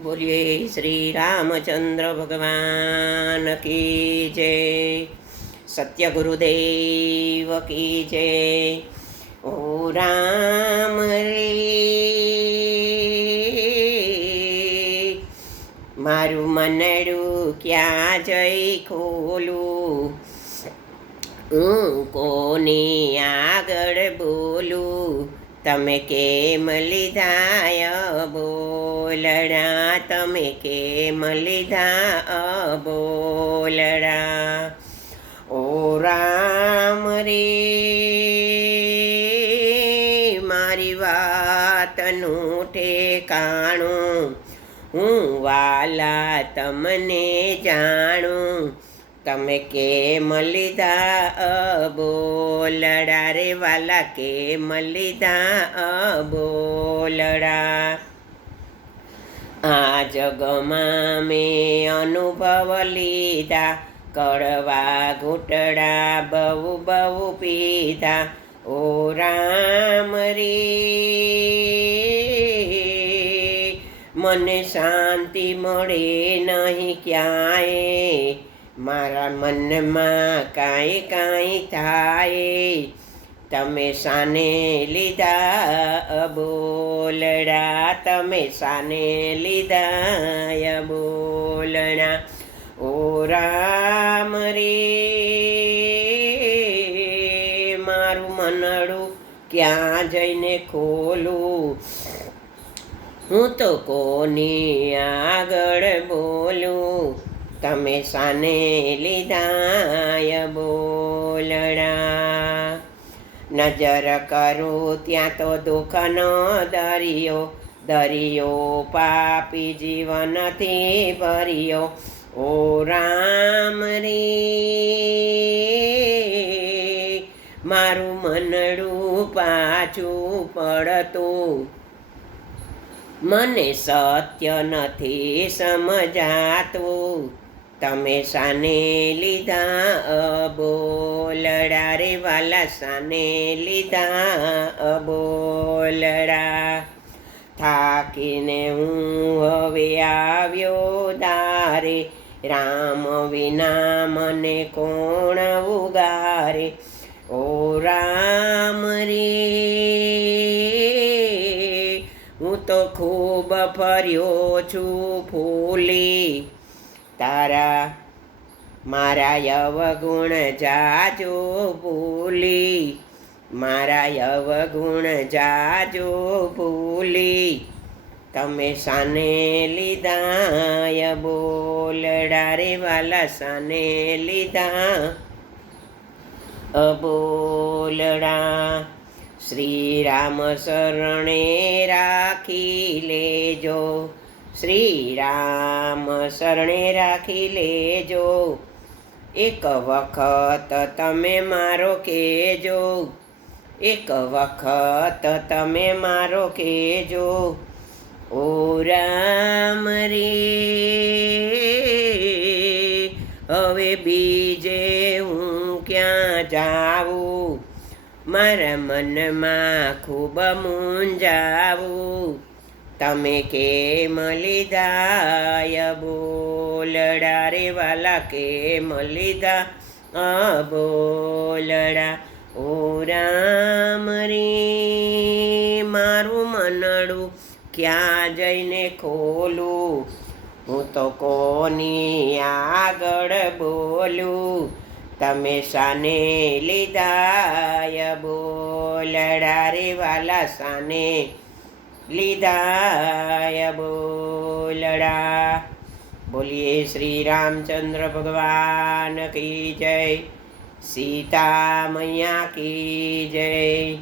बोलिए श्री रामचंद्र भगवान की जय। सत्य गुरुदेव की जय। ओ राम रे मारू मनडू क्या जय खोलू, હું કોની આગળ બોલું, તમે કેમ લીધા બોલડા, તમે કેમ લીધા બોલડા। ઓ રામ રે મારી વાતનું ઠેકાણું, હું વાલા તમને જાણું, તમે કેમ લીધા બોલડા રે વાલા, કેમ લીધા બોલડા। આ જગમાં મેં અનુભવ લીધા, કડવા ઘૂંટડા બહુ બહુ પીધા। ઓ રામ રે મને શાંતિ મળે નહીં ક્યાંય, મારા મનમાં કાંઈ કાંઈ થાય, તમે શાને લીધા બોલડા, તમે શાને લીધા બોલડા। ઓ રામ રે મારું મનડું ક્યાં જઈને ખોલું, હું તો કોની આગળ બોલું, તમે શાને લીધા બોલડા। નજર કરું ત્યાં તો દુઃખનો દરિયો, દરિયો પાપી જીવનથી ભર્યો। ઓ રામ રે મારું મનડું પાછું પડતું, મને સત્ય નથી સમજાતું, તમે શાને લીધા બોલડા રે વાલા, શાને લીધા બોલડા। થાકીને હું હવે આવ્યો દારે, રામ વિના મને કોણ ઉગારે। ઓ રામ રે હું તો ખૂબ ફર્યો છું ફૂલી, તારા મારા અવગુણ જાજો ભૂલી, મારા અવગુણ જાજો ભૂલી, તમે શાને લીધા બોલડા રે વાલા, શાને લીધા બોલડા। શ્રી રામ શરણે રાખી લેજો, શ્રી રામ શરણે રાખી લેજો, એક વખત તમે મારો કહેજો, એક વખત તમે મારો કહેજો। ઓ રામ રે હવે બીજે હું ક્યાં જાઉં, મારા મનમાં ખૂબ મૂંઝાવું, તમે કેમ લીધા બોલડા રે વાલા, કેમ લીધા બોલડા। ઓ રામ રે મારું મનડું ક્યાં જઈને ખોલું, હું તો કોની આગળ બોલું, તમે શાને લીધા બોલડા રે વાલા, શાને લીધા બોલડા। बोलिए श्री रामचंद्र भगवान की जय। सीता मैया की जय।